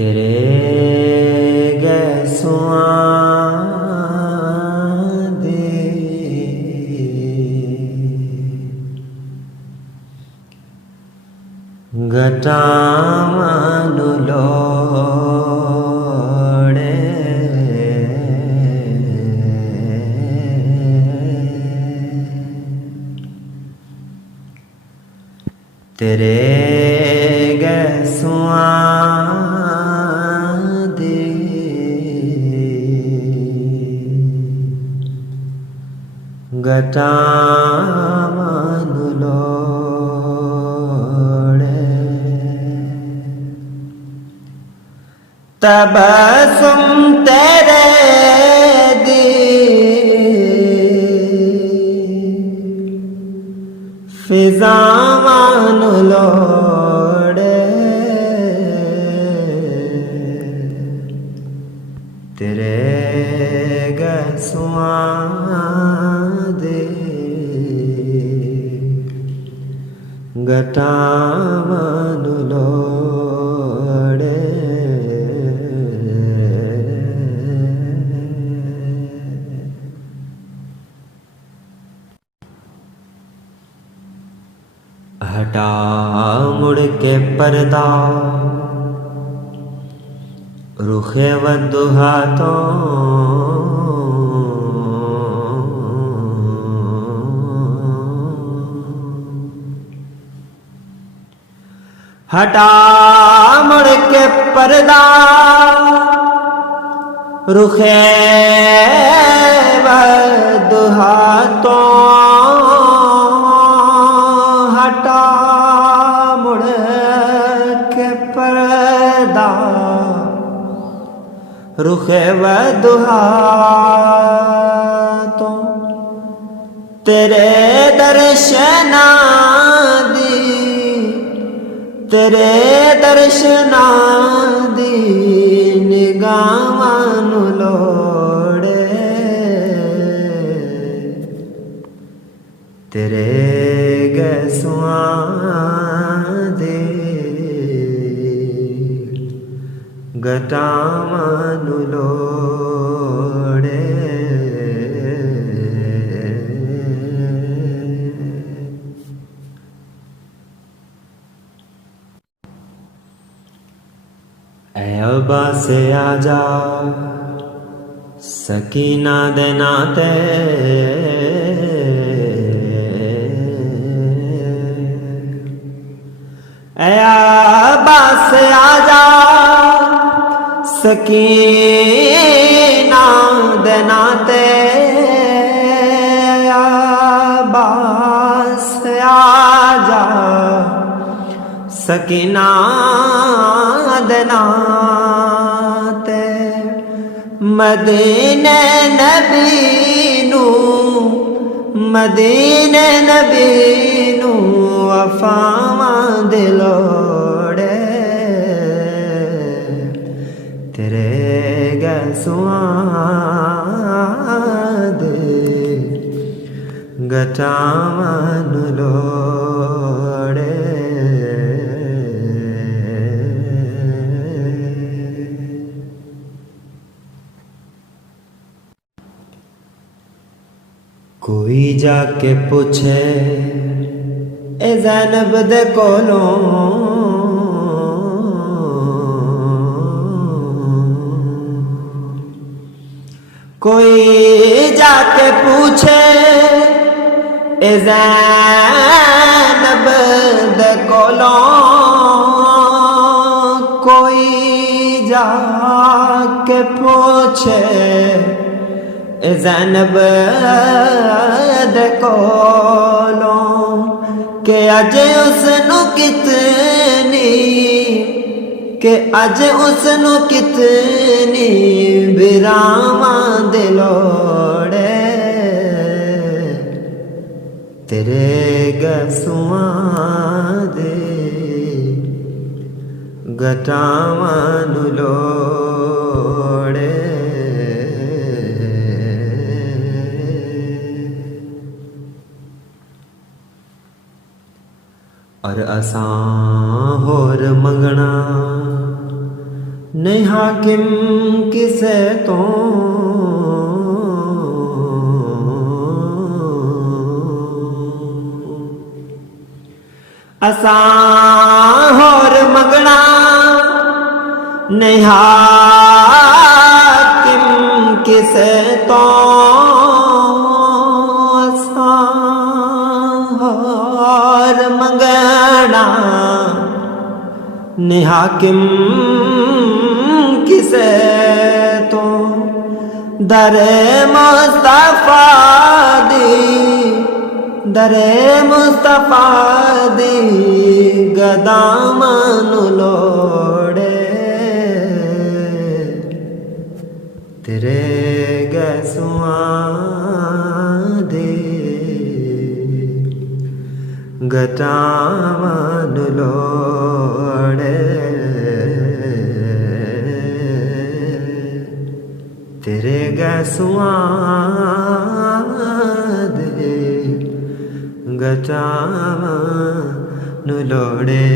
तेरे गैसुआ दे गटामनु लोड़े तेरे गैसुआ गटामनु लोड़े तबसुम तेरे दी फिजामनु लोड़े तेरे गैसुआ गटामनु लोड़े हटा मुड़ के पर्दा रुखे वदुहा तो हटा मुड़ के पर्दा रुखे वदुहा तो हटा मुड़ के पर्दा रुखे वदुहा तो तेरे दर्शना तेरे दर्शना दी निगाहनु लोड़े तेरे गैसुआ दे गटामनु लोड़े अब्बा से आजा सकीना देना ते अब्बा से आजा सकीना देना ते अब्बा से आजा सकीना दनाते मदीने नबीनू मदीने नबीनू वफावा दिलोड़े तेरे गैसुआ दे गटामनु लोड़े कोई जाके पूछे ए ज़ैनब दे कोलों कोई जाके पूछे ए ज़ैनब दे कोलों कोई जाके पूछे ज़ैनब दे कोलों के अज उसनू कितनी के अज उसनू कितनी बिरामा दिलोड़े तेरे गैसुआ दे गटामनु लोड़े और असां होर मंगना नहीं हाकिम किसे तो असां होर मंगना नहीं हाकिम किसे तो असां होर मंगना नहीं हाकिम किसे तो दरे मुस्तफा दी दरे मुस्तफा दी गदामन लोड़े तेरे गसुआं दे गदामन लोड़े तेरे गसुआं दे गजामन लोड़े।